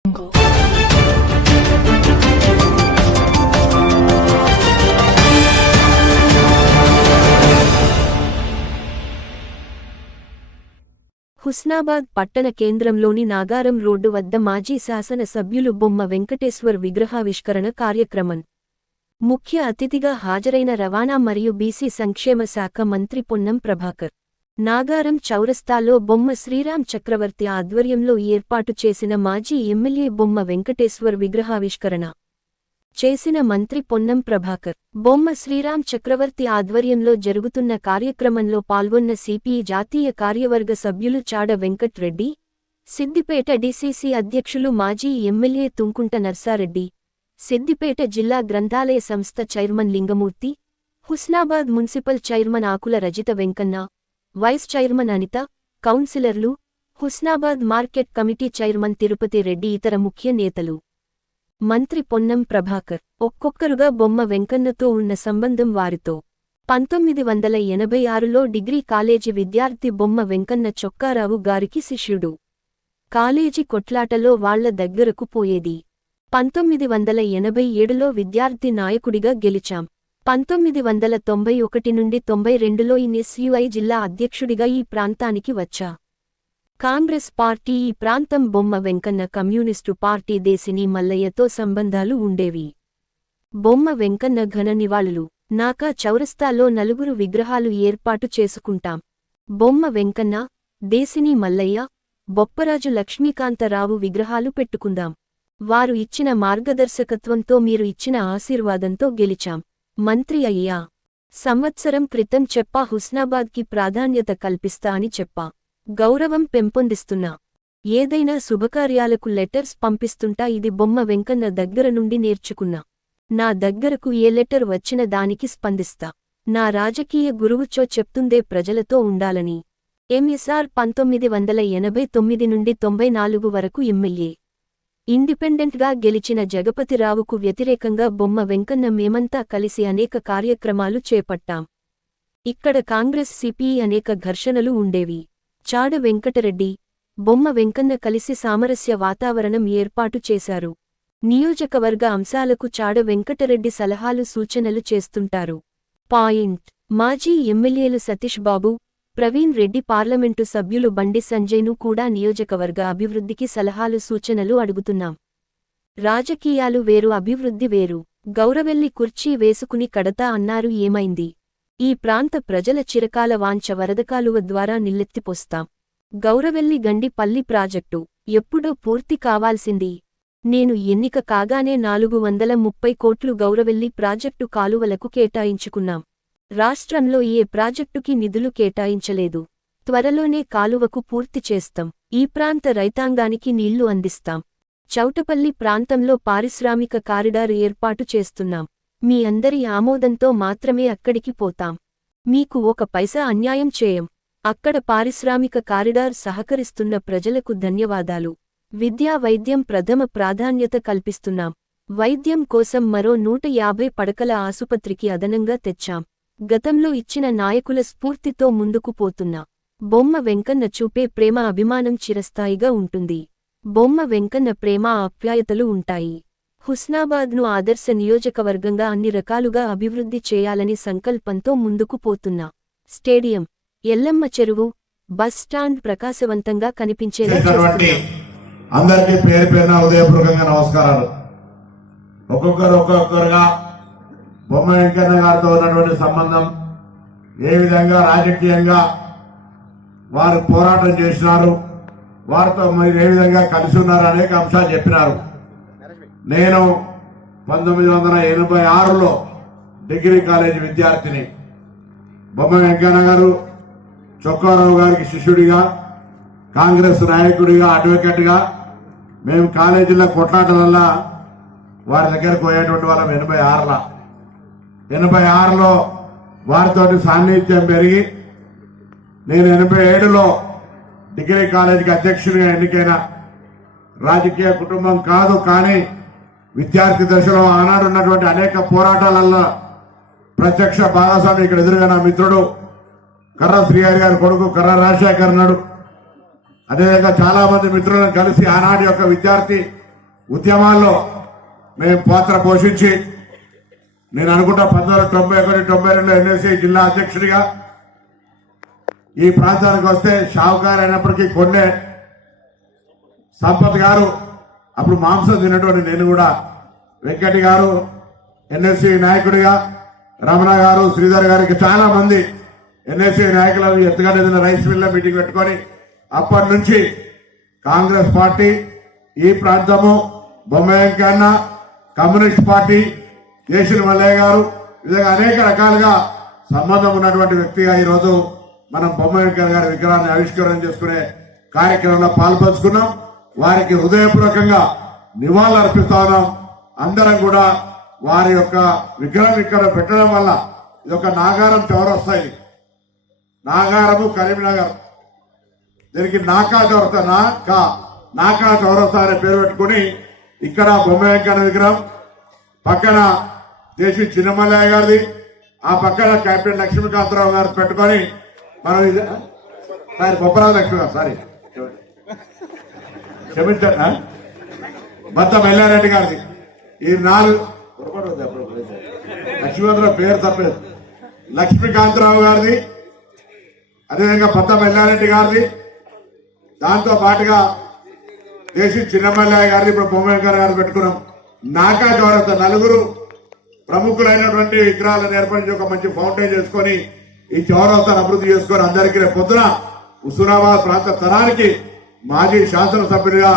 హుస్నాబాద్ పట్టణ కేంద్రంలోని నాగారం రోడ్డు వద్ద మాజీ శాసన సభ్యులు బొమ్మ వెంకటేశ్వర్ విగ్రహావిష్కరణ కార్యక్రమం ముఖ్య అతిథిగా హాజరైన రవాణా మరియు బీసీ సంక్షేమ శాఖ మంత్రి పొన్నం ప్రభాకర్ నాగారం చౌరస్తాలో బొమ్మ శ్రీరామ్ చక్రవర్తి ఆధ్వర్యంలో ఏర్పాటు చేసిన మాజీ ఎమ్మెల్యే బొమ్మ వెంకటేశ్వర్ విగ్రహావిష్కరణ చేసిన మంత్రి పొన్నం ప్రభాకర్ బొమ్మ శ్రీరామ్ చక్రవర్తి ఆధ్వర్యంలో జరుగుతున్న కార్యక్రమంలో పాల్గొన్న సిపిఐ జాతీయ కార్యవర్గ సభ్యులు చాడ వెంకట్ రెడ్డి సిద్దిపేట డీసీసీ అధ్యక్షులు మాజీ ఎమ్మెల్యే తుంకుంట నర్సారెడ్డి సిద్దిపేట జిల్లా గ్రంథాలయ సంస్థ chairman Lingamurthy Husnabad municipal chairman Akula Rajitha Venkanna vice chairman Anitha కౌన్సిలర్లు Husnabad market committee chairman Tirupati Reddy ఇతర ముఖ్య నేతలు మంత్రి పొన్నం ప్రభాకర్ ఒక్కొక్కరుగా బొమ్మ వెంకన్నతో ఉన్న సంబంధం వారితో 1986లో డిగ్రీ కాలేజీ విద్యార్థి బొమ్మ వెంకన్న చొక్కారావు గారికి శిష్యుడు కాలేజీ కొట్లాటలో వాళ్ల దగ్గరకు పోయేది 1987లో విద్యార్థి నాయకుడిగా గెలిచాం 1991 నుండి 92లో ఎన్ఎస్యుఐ జిల్లా అధ్యక్షుడిగా ఈ ప్రాంతానికి వచ్చా కాంగ్రెస్ పార్టీ ఈ ప్రాంతం బొమ్మ వెంకన్న కమ్యూనిస్టు పార్టీ దేశిని మల్లయ్యతో సంబంధాలు ఉండేవి బొమ్మ వెంకన్న ఘన నివాళులు నాకా చౌరస్తాలో 4 విగ్రహాలు ఏర్పాటు చేసుకుంటాం బొమ్మ వెంకన్న దేశిని మల్లయ్య బొప్పరాజు లక్ష్మీకాంతరావు విగ్రహాలు పెట్టుకుందాం వారు ఇచ్చిన మార్గదర్శకత్వంతో మీరు ఇచ్చిన ఆశీర్వాదంతో గెలిచాం మంత్రి అయ్యా సంవత్సరం క్రితం చెప్పా హుస్నాబాద్కి ప్రాధాన్యత కల్పిస్తా అని చెప్పా గౌరవం పెంపొందిస్తున్నా ఏదైనా శుభకార్యాలకు లెటర్స్ పంపిస్తుంటా ఇది బొమ్మ వెంకన్న దగ్గర నుండి నేర్చుకున్నా నా దగ్గరకు ఏ లెటర్ వచ్చిన దానికి స్పందిస్తా నా రాజకీయ గురువుచో చెప్తుందే ప్రజలతో ఉండాలని ఎంఎస్ఆర్ 1989 నుండి 94 వరకు ఎమ్మెల్యే ఇండిపెండెంట్గా గెలిచిన జగపతిరావుకు వ్యతిరేకంగా బొమ్మ వెంకన్న మేమంతా కలిసి అనేక కార్యక్రమాలు చేపట్టాం ఇక్కడ కాంగ్రెస్ సిపిఐ అనేక ఘర్షణలు ఉండేవి చాడ వెంకటరెడ్డి బొమ్మ వెంకన్న కలిసి సామరస్య వాతావరణం ఏర్పాటు చేశారు నియోజకవర్గ అంశాలకు చాడ వెంకటరెడ్డి సలహాలు సూచనలు చేస్తుంటారు పాయింట్ మాజీ ఎమ్మెల్యేలు సతీష్ బాబు ప్రవీణ్ రెడ్డి పార్లమెంటు సభ్యులు బండి సంజయ్ను కూడా నియోజకవర్గ అభివృద్ధికి సలహాలు సూచనలు అడుగుతున్నాం రాజకీయాలు వేరు అభివృద్ధి వేరు గౌరవెల్లి కుర్చీ వేసుకుని కడతా అన్నారు ఏమైంది ఈ ప్రాంత ప్రజల చిరకాల వాంఛ వరదకాలువ ద్వారా నిల్లెత్తిపోస్తాం గౌరవెల్లి గండిపల్లి ప్రాజెక్టు ఎప్పుడో పూర్తి కావాల్సింది నేను ఎన్నిక కాగానే 430 కోట్లు గౌరవెల్లి ప్రాజెక్టు కాలువలకు కేటాయించుకున్నాం రాష్ట్రంలో ఏ ప్రాజెక్టుకి నిధులు కేటాయించలేదు త్వరలోనే కాలువకు పూర్తి చేస్తాం ఈ ప్రాంత రైతాంగానికి నీళ్లు అందిస్తాం చౌటపల్లి ప్రాంతంలో పారిశ్రామిక కారిడార్ ఏర్పాటు చేస్తున్నాం మీ అందరి ఆమోదంతో మాత్రమే అక్కడికి పోతాం మీకు ఒక పైసా అన్యాయం చేయం అక్కడ పారిశ్రామిక కారిడార్ సహకరిస్తున్న ప్రజలకు ధన్యవాదాలు విద్యా వైద్యం ప్రథమ ప్రాధాన్యత కల్పిస్తున్నాం వైద్యం కోసం మరో 150 పడకల ఆసుపత్రికి అదనంగా తెచ్చాం గతంలో ఇచ్చిన నాయకుల స్ఫూర్తితో ముందుకు పోతున్నా బొమ్మ వెంకన్న చూపే ప్రేమ అభిమానం చిరస్థాయిగా ఉంటుంది బొమ్మ వెంకన్న ప్రేమ ఆప్యాయతలు ఉంటాయి హుస్నాబాద్ను ఆదర్శ నియోజకవర్గంగా అన్ని రకాలుగా అభివృద్ధి చేయాలని సంకల్పంతో ముందుకు పోతున్నా స్టేడియం ఎల్లమ్మ చెరువు బస్ స్టాండ్ ప్రకాశవంతంగా కనిపించేలా అందరికీ పేరు పేరున ఉదయపూర్వకంగా నమస్కారాలు ఒక్కొక్కరుగా బొమ్మ వెంకన్న గారితో ఉన్నటువంటి సంబంధం ఏ విధంగా రాజకీయంగా వారు పోరాటం చేసినారు వారితో మీరు ఏ విధంగా కలిసి ఉన్నారు అనేక అంశాలు చెప్పినారు నేను 1986లో డిగ్రీ కాలేజీ విద్యార్థిని బొమ్మ వెంకన్న గారు చొక్కారావు గారికి శిష్యుడిగా కాంగ్రెస్ నాయకుడిగా అడ్వకేట్గా మేము కాలేజీలో కొట్లాటలల్లా వారి దగ్గరకు పోయేటువంటి వాళ్ళం 86లో వారితోటి సాన్నిధ్యం పెరిగి నేను 87లో డిగ్రీ కాలేజీకి అధ్యక్షుడిగా ఎన్నికైన రాజకీయ కుటుంబం కాదు కానీ విద్యార్థి దశలో ఆనాడు ఉన్నటువంటి అనేక పోరాటాలల్లో ప్రత్యక్ష భాగస్వామి ఇక్కడ ఎదురుగా నా మిత్రుడు కర్ర శ్రీహరి గారి కొడుకు కర్ర రాజశేఖర్ నాడు అదేవిధంగా చాలా మంది మిత్రులను కలిసి ఆనాటి యొక్క విద్యార్థి ఉద్యమాల్లో మేము పాత్ర పోషించి నేను అనుకుంటా 1991-92 ఎన్ఎస్సీ జిల్లా అధ్యక్షుడిగా ఈ ప్రాంతానికి వస్తే షావుకారు అయినప్పటికీ కొన్నే సంపత్ గారు అప్పుడు మాంసం తినటువంటి నేను కూడా వెంకటి గారు ఎన్ఎస్సీ నాయకుడిగా రమణ గారు శ్రీధర్ గారికి చాలా మంది ఎన్ఎస్సీ నాయకులు ఎత్తుగా రైస్ మిల్ మీటింగ్ పెట్టుకొని అప్పటి నుంచి కాంగ్రెస్ పార్టీ ఈ ప్రాంతము బొమ్మయ్యన్న కమ్యూనిస్ట్ పార్టీ దేశం మల్లయ్య గారు విధంగా అనేక రకాలుగా సంబంధం ఉన్నటువంటి వ్యక్తిగా ఈరోజు మనం బొమ్మయ్య గారి విగ్రహాన్ని ఆవిష్కరణ చేసుకునే కార్యక్రమంలో పాల్పంచుకున్నాం. వారికి హృదయపూర్వకంగా నివాళులు అర్పిస్తా ఉన్నాం. అందరం కూడా వారి యొక్క విగ్రహం ఇక్కడ పెట్టడం వల్ల ఇది ఒక నాగారం చౌరస్తాయి, నాగారము కరీంనగర్, దీనికి నాకా చౌరస్తా నాకా చౌరస్తా అనే పేరు పెట్టుకుని ఇక్కడ బొమ్మ వెంకన్న విగ్రహం, పక్కన దేశీ చిన్నమల్లయ్య గారిది, ఆ పక్కన కెప్టెన్ లక్ష్మీకాంతరావు గారు పెట్టుకొని మనం సారీ బొప్పరాజు లక్ష్మి గారు సారీ క్షమించండి బత్తం ఎల్లారెడ్డి గారిది, ఈ 4 లక్ష్మీకాంతరావు పేరు తప్పలేదు, లక్ష్మీకాంతరావు గారిది, అదేవిధంగా బత్తం ఎల్లారెడ్డి గారిది, దాంతో పాటుగా దేశీ చిన్నమల్లయ్య గారిది, ఇప్పుడు బొమ్మయ్య గారు పెట్టుకున్నాం. నాకా చౌరస్తా 4 ప్రముఖులైనటువంటి విగ్రహాలను ఏర్పరించి ఒక మంచి ఫౌంటైన్ చేసుకొని ఈ చౌరస్తాను అభివృద్ధి చేసుకొని అందరికీ రేపు పొద్దున హుస్నాబాద్ ప్రాంత తరానికి మాజీ శాసనసభ్యులుగా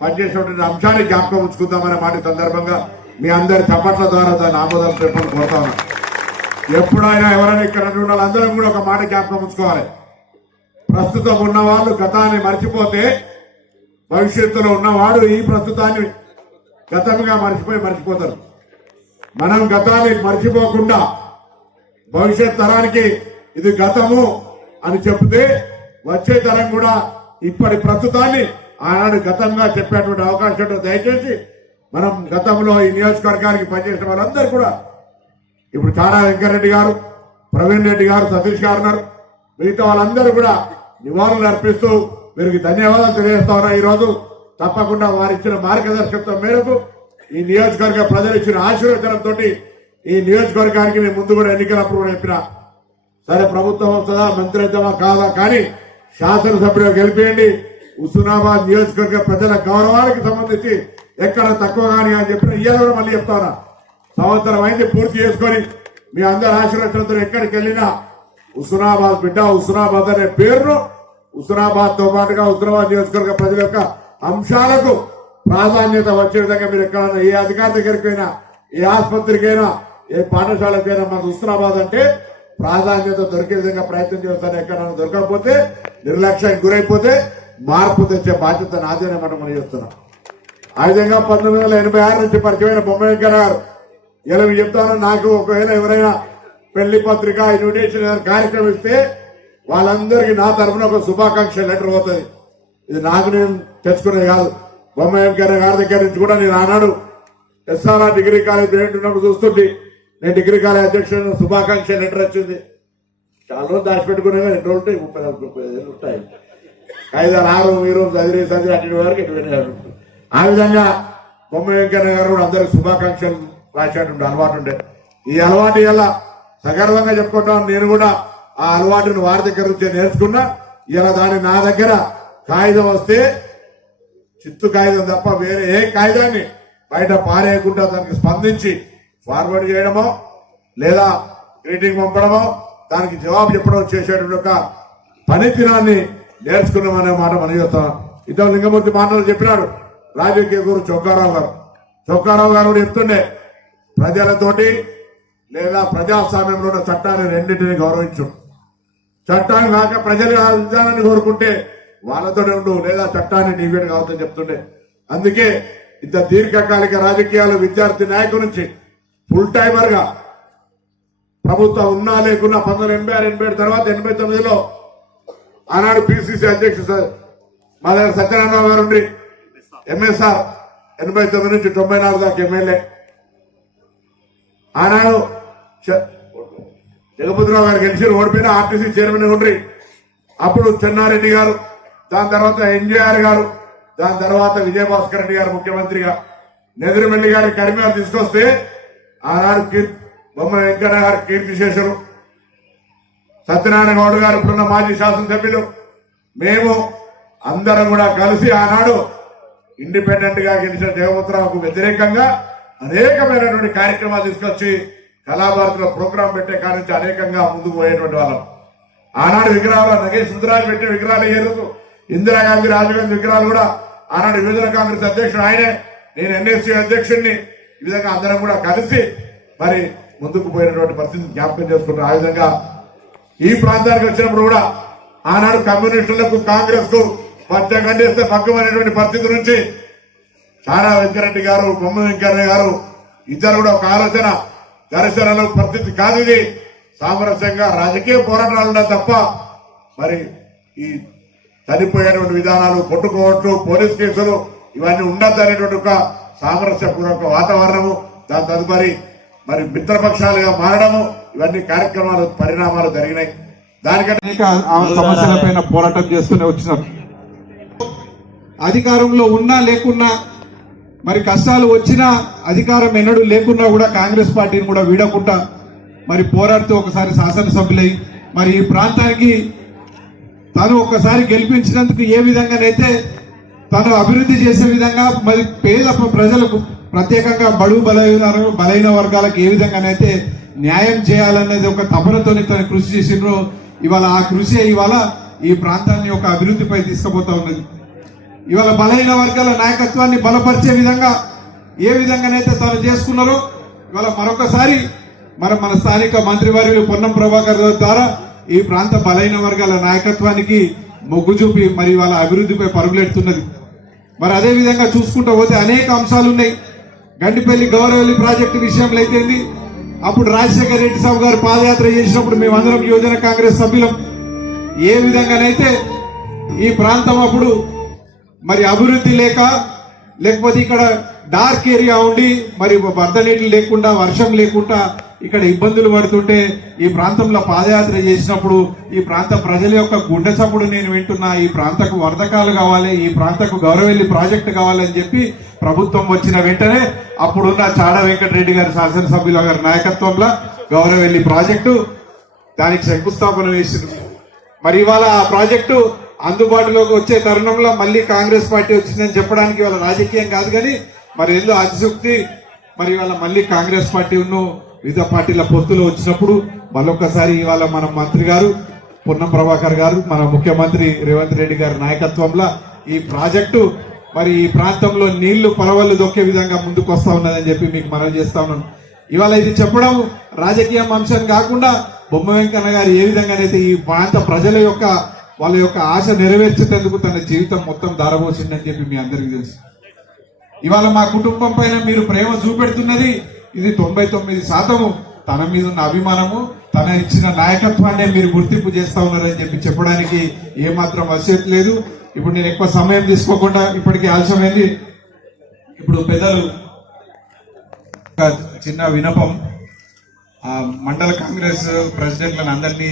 పనిచేసినటువంటి అంశాన్ని జ్ఞాపకం ఉంచుకుందామనే మాట సందర్భంగా మీ అందరి చప్పట్ల ద్వారా దాన్ని ఆమోదం చెప్పని కోరుతా ఉన్నాం. ఎప్పుడైనా ఎవరైనా ఇక్కడ ఉన్న వాళ్ళందరం కూడా ఒక మాట జ్ఞాపకం ఉంచుకోవాలి. ప్రస్తుతం ఉన్న వాళ్ళు గతాన్ని మర్చిపోతే భవిష్యత్తులో ఉన్నవాడు ఈ ప్రస్తుతాన్ని గతంగా మర్చిపోతారు. మనం గతాన్ని మర్చిపోకుండా భవిష్యత్ తరానికి ఇది గతము అని చెప్తే వచ్చే తరం కూడా ఇప్పటి ప్రస్తుతాన్ని ఆనాడు గతంగా చెప్పేటువంటి అవకాశం దయచేసి మనం గతంలో ఈ నియోజకవర్గానికి పనిచేసిన వాళ్ళందరూ కూడా ఇప్పుడు చారా వెంకరెడ్డి గారు, ప్రవీణ్ రెడ్డి గారు, సతీష్ గారు ఉన్నారు, మిగతా వాళ్ళందరూ కూడా నివాళులు అర్పిస్తూ వీరికి ధన్యవాదాలు తెలియజేస్తా ఉన్నా. ఈ రోజు తప్పకుండా వారు ఇచ్చిన మార్గదర్శకత్వం మేరకు ఈ నియోజకవర్గ ప్రజలు ఇచ్చిన ఆశీర్వచనంతో ఈ నియోజకవర్గానికి నేను ముందు కూడా ఎన్నికలప్పుడు కూడా చెప్పిన సరే ప్రభుత్వం వస్తుందా మంత్రి అవుతామా కాదా కానీ శాసనసభ్యులు గెలిపేయండి, హుస్నాబాద్ నియోజకవర్గ ప్రజల గౌరవానికి సంబంధించి ఎక్కడ తక్కువ కానీ అని చెప్పిన ఇయ్యాల కూడా మళ్ళీ చెప్తా ఉన్నా. సంవత్సరం అయింది పూర్తి చేసుకొని మీ అందరి ఆశీర్వచనంతో ఎక్కడికి వెళ్ళినా హుస్నాబాద్ బిడ్డ హుస్నాబాద్ అనే పేరును హుస్నాబాద్ తో పాటుగా హుస్నాబాద్ నియోజకవర్గ ప్రజల యొక్క అంశాలకు ప్రాధాన్యత వచ్చే విధంగా మీరు ఎక్కడైనా ఏ అధికారి దగ్గరికి అయినా ఏ ఆసుపత్రికైనా ఏ పాఠశాలకైనా మన హుస్నాబాద్ అంటే ప్రాధాన్యత దొరికే విధంగా ప్రయత్నం చేస్తాను. ఎక్కడైనా దొరకకపోతే నిర్లక్ష్యానికి గురైపోతే మార్పు తెచ్చే బాధ్యత నాదేనే మనం చేస్తున్నాం. ఆ విధంగా 1986 నుంచి పరిచయమైన బొమ్మయ్య గారు ఇలా చెప్తాను. నాకు ఒకవేళ ఎవరైనా పెళ్లి పత్రిక ఇన్విటేషన్ కార్యక్రమం ఇస్తే వాళ్ళందరికీ నా తరఫున ఒక శుభాకాంక్ష లెటర్ పోతుంది. ఇది నాకు నేను తెచ్చుకునేది కాదు. బొమ్మయ్య గారి దగ్గర నుంచి కూడా నేను ఆనాడు ఎస్ఆర్ఆర్ డిగ్రీ కాలేజ్ ఉన్నప్పుడు చూస్తుంటే నేను డిగ్రీ కాలేజ్ అధ్యక్షుడు శుభాకాంక్ష లెటర్ వచ్చింది. చాలా రోజులు దాచిపెట్టుకునే 2 ఉంటాయి, 30-35 ఉంటాయి. 5-6 మీరు చదివి అటు వరకు ఇటు. ఆ విధంగా బొమ్మయ్య గారు కూడా అందరికి శుభాకాంక్షలు రాసేటువంటి అలవాటు ఉండే. ఈ అలవాటు ఇలా సగర్వంగా చెప్పుకుంటాను. నేను కూడా ఆ అలవాటును వారి దగ్గర నుంచి నేర్చుకున్నా. ఇలా దాన్ని నా దగ్గర కాగితం వస్తే చిత్తు కాగితం తప్ప వేరే ఏ కాగితాన్ని బయట పారేయకుండా దానికి స్పందించి ఫార్వర్డ్ చేయడమో లేదా గ్రీటింగ్ పంపడమో దానికి జవాబు చెప్పడం చేసేటువంటి ఒక పనితీరాన్ని నేర్చుకున్నామనే మాట మనం చెప్తాం. ఇద్దరు లింగమూర్తి మాటలు చెప్పినాడు రాజకీయ గురు చొక్కారావు గారు కూడా చెప్తుండే ప్రజలతోటి లేదా ప్రజాస్వామ్యంలో ఉన్న చట్టాన్ని రెండింటిని గౌరవించు. చట్టాన్ని కాక ప్రజలు ఆ విధానాన్ని కోరుకుంటే వాళ్ళతోనే ఉండు, లేదా చట్టాన్ని డివేట్ కావద్దని చెప్తుండే. అందుకే ఇంత దీర్ఘకాలిక రాజకీయాలు విద్యార్థి నాయకుల నుంచి ఫుల్ టైమర్ గా ప్రభుత్వం ఉన్నా లేకున్నా 1986-87 తర్వాత 89లో ఆనాడు పిసిసి అధ్యక్షుడు మా దగ్గర సత్యనారాయణ గారు ఉండి ఎంఎస్ఆర్ 89 నుంచి 94 దాకా ఎమ్మెల్యే. ఆనాడు జగపతిరావు గారు గెలిచి ఓడిపోయిన ఆర్టీసీ చైర్మన్ ఉండ్రి. అప్పుడు చెన్నారెడ్డి గారు, దాని తర్వాత ఎన్జేఆర్ గారు, దాని తర్వాత విజయభాస్కర్ రెడ్డి గారు ముఖ్యమంత్రిగా నెదురుమెల్లి గారి కరీంనగర్ తీసుకొస్తే ఆనాడు బొమ్మ వెంకన్న గారు కీర్తిశేషులు, సత్యనారాయణ గౌడ్ గారు ఇప్పుడున్న మాజీ శాసనసభ్యులు, మేము అందరం కూడా కలిసి ఆనాడు ఇండిపెండెంట్ గా గెలిచిన జగపతిరావుకు వ్యతిరేకంగా అనేకమైనటువంటి కార్యక్రమాలు తీసుకొచ్చి కళాభారతిలో ప్రోగ్రాం పెట్టే కాడి నుంచి అనేకంగా ముందుకు పోయేటువంటి వాళ్ళం. ఆనాడు విగ్రహాలు నగేష్ సుందరాలు పెట్టే విగ్రహాలు ఏ రోజు ఇందిరాగాంధీ, రాజీవ్ గాంధీ విగ్రహాలు కూడా ఆనాడు విభజన కాంగ్రెస్ అధ్యక్షుడు ఆయనే, నేను ఎన్ఎస్సీ అధ్యక్షుడిని. ఈ విధంగా అందరం కూడా కలిసి మరి ముందుకు పోయినటువంటి పరిస్థితి జ్ఞాపకం చేసుకుంటారు. ఆ విధంగా ఈ ప్రాంతానికి వచ్చినప్పుడు కూడా ఆనాడు కమ్యూనిస్టులకు కాంగ్రెస్ కు మధ్య ఖండిస్తే పక్కమైనటువంటి పరిస్థితి నుంచి చారా వెంకరెడ్డి గారు, బొమ్మ వెంకయ్య గారు ఇద్దరు కూడా ఒక ఆలోచన ఘర్షణలో పరిస్థితి కాదు, ఇది సామరస్యంగా రాజకీయ పోరాటాలు ఉన్నాయి తప్ప మరి ఈ చనిపోయేటువంటి విధానాలు, కొట్టుకోవట్లు, పోలీస్ కేసులు ఇవన్నీ ఉండద్దు అనేటువంటి ఒక సామరస్యపూర్వక వాతావరణము, దాని తదుపరి మరి మిత్రపక్షాలుగా మారడము, ఇవన్నీ కార్యక్రమాలు పరిణామాలు జరిగినాయి. దానికంటే ఆ సమస్యలపైన పోరాటం చేస్తూనే వచ్చినాం. అధికారంలో ఉన్నా లేకున్నా, మరి కష్టాలు వచ్చినా, అధికారం ఎన్నడూ లేకున్నా కూడా కాంగ్రెస్ పార్టీని కూడా వీడకుండా మరి పోరాడుతూ ఒకసారి శాసనసభ్యులై మరి ఈ ప్రాంతానికి తను ఒక్కసారి గెలిపించినందుకు ఏ విధంగానైతే తను అభివృద్ధి చేసే విధంగా మరి పేద ప్రజలకు ప్రత్యేకంగా బడుగు బలైన వర్గాలకు ఏ విధంగానైతే న్యాయం చేయాలనేది ఒక తపనతోని తను కృషి చేసిండ్రో, ఇవాళ ఆ కృషి ఇవాళ ఈ ప్రాంతాన్ని ఒక అభివృద్ధిపై తీసుకుపోతా ఉన్నది. ఇవాళ బలహీన వర్గాల నాయకత్వాన్ని బలపరిచే విధంగా ఏ విధంగానైతే తను చేసుకున్నారో ఇవాళ మరొకసారి మన స్థానిక మంత్రివర్యులు పొన్నం ప్రభాకర్ ద్వారా ఈ ప్రాంత బలహీన వర్గాల నాయకత్వానికి మొగ్గు చూపి మరి వాళ్ళ అభివృద్ధిపై పరుగులెడుతున్నది. మరి అదే విధంగా చూసుకుంటూ పోతే అనేక అంశాలు ఉన్నాయి. గండిపల్లి గౌరవల్లి ప్రాజెక్టు విషయంలో అయితేంది, అప్పుడు రాజశేఖర రెడ్డి సాబు గారు పాదయాత్ర చేసినప్పుడు మేమందరం యువజన కాంగ్రెస్ సభ్యులం. ఏ విధంగానైతే ఈ ప్రాంతం అప్పుడు మరి అభివృద్ధి లేకపోతే ఇక్కడ డార్క్ ఏరియా ఉండి మరి వరద నీళ్ళు లేకుండా, వర్షం లేకుండా ఇక్కడ ఇబ్బందులు పడుతుంటే ఈ ప్రాంతంలో పాదయాత్ర చేసినప్పుడు ఈ ప్రాంత ప్రజల యొక్క గుండె చప్పుడు నేను వింటున్నా, ఈ ప్రాంతకు వరదకాలు కావాలి, ఈ ప్రాంతకు గౌరవెల్లి ప్రాజెక్టు కావాలని చెప్పి ప్రభుత్వం వచ్చిన వెంటనే అప్పుడున్న చాడ వెంకటరెడ్డి గారి శాసనసభ్యుల గారి నాయకత్వంలో గౌరవెల్లి ప్రాజెక్టు దానికి శంకుస్థాపన వేసింది. మరి ఇవాళ ఆ ప్రాజెక్టు అందుబాటులోకి వచ్చే తరుణంలో మళ్ళీ కాంగ్రెస్ పార్టీ వచ్చిందని చెప్పడానికి ఇవాళ రాజకీయం కాదు, కానీ మరి ఏదో అతిశుక్తి మరి ఇవాళ మళ్ళీ కాంగ్రెస్ పార్టీ వివిధ పార్టీల పొత్తులు వచ్చినప్పుడు మరొకసారి ఇవాళ మన మంత్రి గారు పొన్నం ప్రభాకర్ గారు, మన ముఖ్యమంత్రి రేవంత్ రెడ్డి గారి నాయకత్వంలో ఈ ప్రాజెక్టు మరి ఈ ప్రాంతంలో నీళ్లు పరవళ్లు దొక్కే విధంగా ముందుకు వస్తా ఉన్నదని చెప్పి మీకు మనవి చేస్తా ఉన్నాను. ఇవాళ ఇది చెప్పడం రాజకీయం అంశం కాకుండా బొమ్మ వెంకన్న గారు ఏ విధంగానైతే ఈ ప్రాంత ప్రజల యొక్క వాళ్ళ యొక్క ఆశ నెరవేర్చేందుకు తన జీవితం మొత్తం దారబోసిందని చెప్పి మీ అందరికీ తెలుసు. ఇవాళ మా కుటుంబం పైన మీరు ప్రేమ చూపెడుతున్నది ఇది 99% తన మీద ఉన్న అభిమానము, తన ఇచ్చిన నాయకత్వాన్ని మీరు గుర్తింపు చేస్తా ఉన్నారని చెప్పి చెప్పడానికి ఏమాత్రం వశ్యత లేదు. ఇప్పుడు నేను ఎక్కువ సమయం తీసుకోకుండా, ఇప్పటికీ ఆలస్యమైంది, ఇప్పుడు పెద్దలు చిన్న వినపం, మండల కాంగ్రెస్ ప్రెసిడెంట్లను అందరినీ